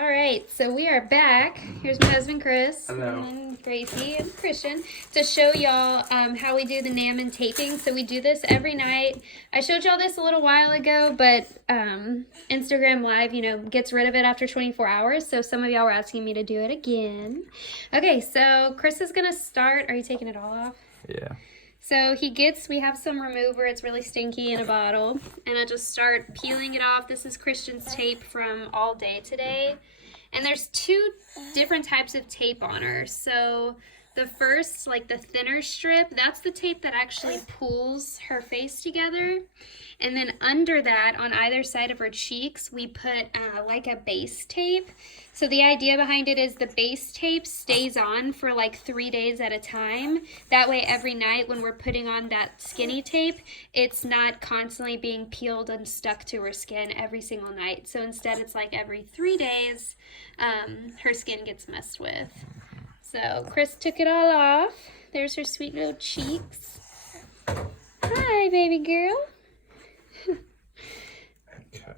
All right, so we are back. Here's my husband, Chris. Hello. And Gracie and Christian to show y'all how we do the NAM and taping. So we do this every night. I showed y'all this a little while ago, but Instagram Live, gets rid of it after 24 hours. So some of y'all were asking me to do it again. Okay, so Chris is going to start. Are you taking it all off? Yeah. So we have some remover, it's really stinky in a bottle, and I just start peeling it off. This is Christian's tape from all day today. And there's two different types of tape on her. So the first, like the thinner strip, that's the tape that actually pulls her face together. And then under that, on either side of her cheeks, we put like a base tape. So the idea behind it is the base tape stays on for like 3 days at a time. That way every night when we're putting on that skinny tape, it's not constantly being peeled and stuck to her skin every single night. So instead it's like every 3 days, her skin gets messed with. So Chris took it all off. There's her sweet little cheeks. Hi, baby girl.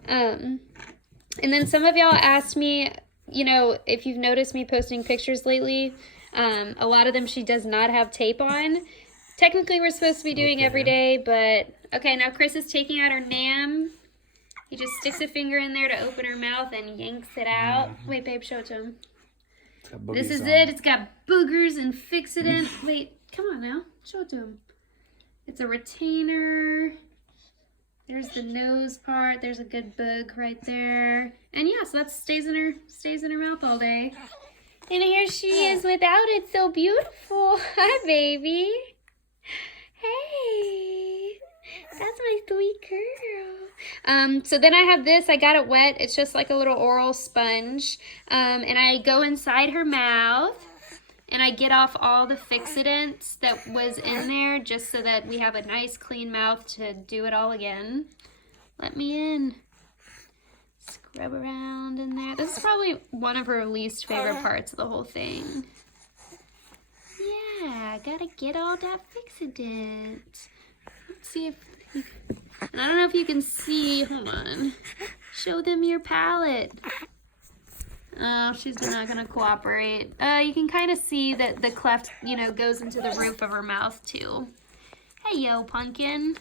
And then some of y'all asked me, if you've noticed me posting pictures lately, a lot of them she does not have tape on. Technically, we're supposed to be doing every day, but okay, now Chris is taking out her NAM. He just sticks a finger in there to open her mouth and yanks it out. Wait, babe, show it to him. This is it. It's got boogers and fixidant. Wait, come on now. Show it to him. It's a retainer. There's the nose part. There's a good bug right there. And yeah, so that stays in her mouth all day. And here she is without it. So beautiful. Hi, baby. Hey. That's my sweet girl. So then I have this. I got it wet. It's just like a little oral sponge. And I go inside her mouth. And I get off all the fixidants that was in there just so that we have a nice clean mouth to do it all again. Let me in. Scrub around in there. This is probably one of her least favorite parts of the whole thing. Yeah, gotta get all that fixidant. Let's see if and I don't know if you can see. Hold on. Show them your palette. Oh, she's not gonna cooperate. You can kind of see that the cleft, goes into the roof of her mouth too. Hey, yo, pumpkin.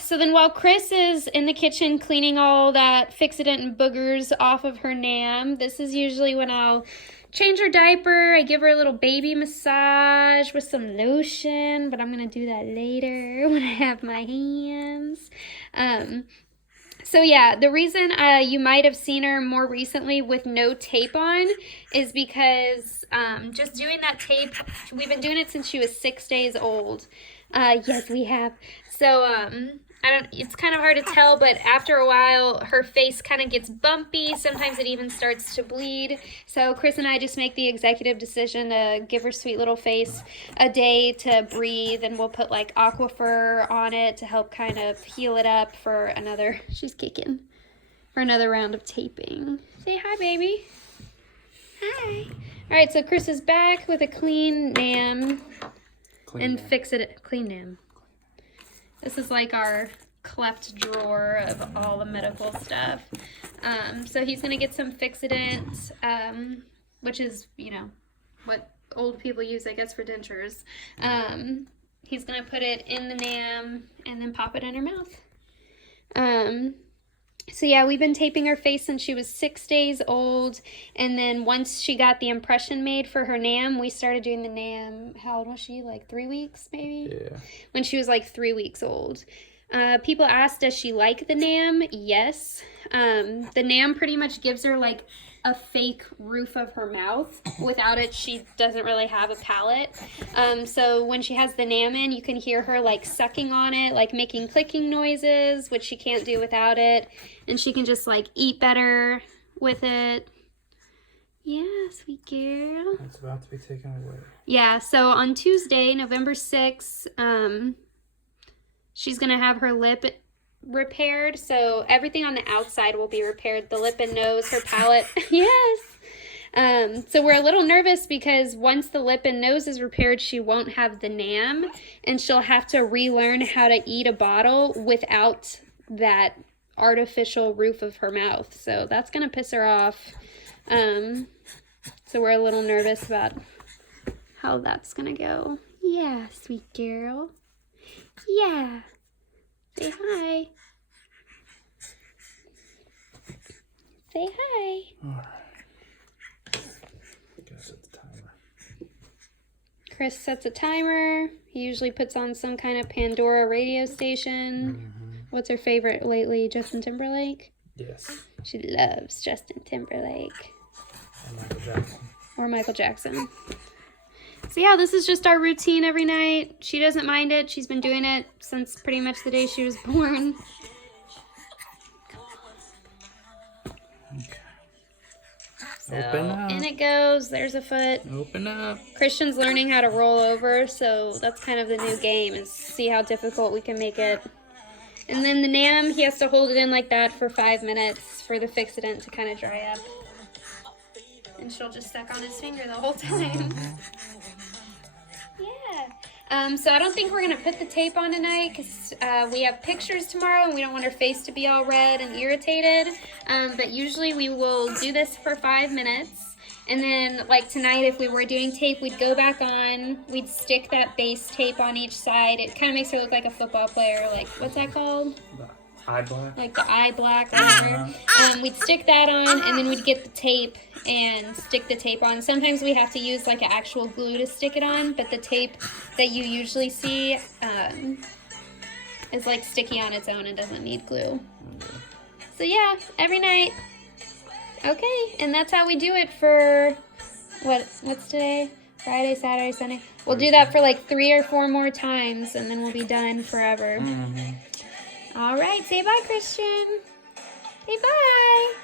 So then while Chris is in the kitchen cleaning all that fixidant and boogers off of her NAM, this is usually when I'll change her diaper. I give her a little baby massage with some lotion, but I'm gonna do that later when I have my hands. So yeah, the reason you might have seen her more recently with no tape on is because just doing that tape, we've been doing it since she was 6 days old. Yes, we have. So it's kind of hard to tell, but after a while, her face kind of gets bumpy. Sometimes it even starts to bleed. So Chris and I just make the executive decision to give her sweet little face a day to breathe, and we'll put like Aquaphor on it to help kind of heal it up for another, she's kicking, for another round of taping. Say hi, baby. Hi. All right, so Chris is back with a clean NAM clean NAM. This is like our Cleft drawer of all the medical stuff. So he's going to get some fixidant, which is, what old people use, I guess, for dentures. He's going to put it in the NAM and then pop it in her mouth. So yeah, we've been taping her face since she was 6 days old. And then once she got the impression made for her NAM, we started doing the NAM. How old was she? Like 3 weeks, maybe? Yeah. When she was like 3 weeks old. People asked, does she like the NAM? Yes. The NAM pretty much gives her like a fake roof of her mouth. Without it, she doesn't really have a palate. So when she has the NAM in, you can hear her like sucking on it, like making clicking noises, which she can't do without it. And she can just like eat better with it. Yeah, sweet girl. It's about to be taken away. Yeah, so on Tuesday, November 6th, she's going to have her lip repaired. So everything on the outside will be repaired. The lip and nose, her palate. Yes. So we're a little nervous because once the lip and nose is repaired, she won't have the NAM. And she'll have to relearn how to eat a bottle without that artificial roof of her mouth. So that's going to piss her off. So we're a little nervous about how that's going to go. Yeah, sweet girl. Yeah. Say hi. Say hi. All right. Gotta set the timer. Chris sets a timer. He usually puts on some kind of Pandora radio station. What's her favorite lately? Justin Timberlake? Yes. She loves Justin Timberlake. And Michael Jackson. Or Michael Jackson. So yeah, this is just our routine every night. She doesn't mind it. She's been doing it since pretty much the day she was born. Okay. So, Open up. in it goes. There's a foot. Open up. Christian's learning how to roll over, so that's kind of the new game, is see how difficult we can make it. And then the Nam, he has to hold it in like that for 5 minutes for the fixidant to kind of dry up. And she'll just suck on his finger the whole time. Yeah. So I don't think we're going to put the tape on tonight because we have pictures tomorrow and we don't want her face to be all red and irritated. But usually we will do this for 5 minutes. And then, like tonight, if we were doing tape, we'd go back on. We'd stick that base tape on each side. It kind of makes her look like a football player. Like, what's that called? The eye black. Like the eye black or whatever. We'd stick that on, and then we'd get the tape and stick the tape on. Sometimes we have to use like an actual glue to stick it on, but the tape that you usually see is like sticky on its own and doesn't need glue. So yeah, every night. Okay, and that's how we do it for, what's today? Friday, Saturday, Sunday. We'll do that for like 3 or 4 more times, and then we'll be done forever. All right, say bye, Christian. Say bye.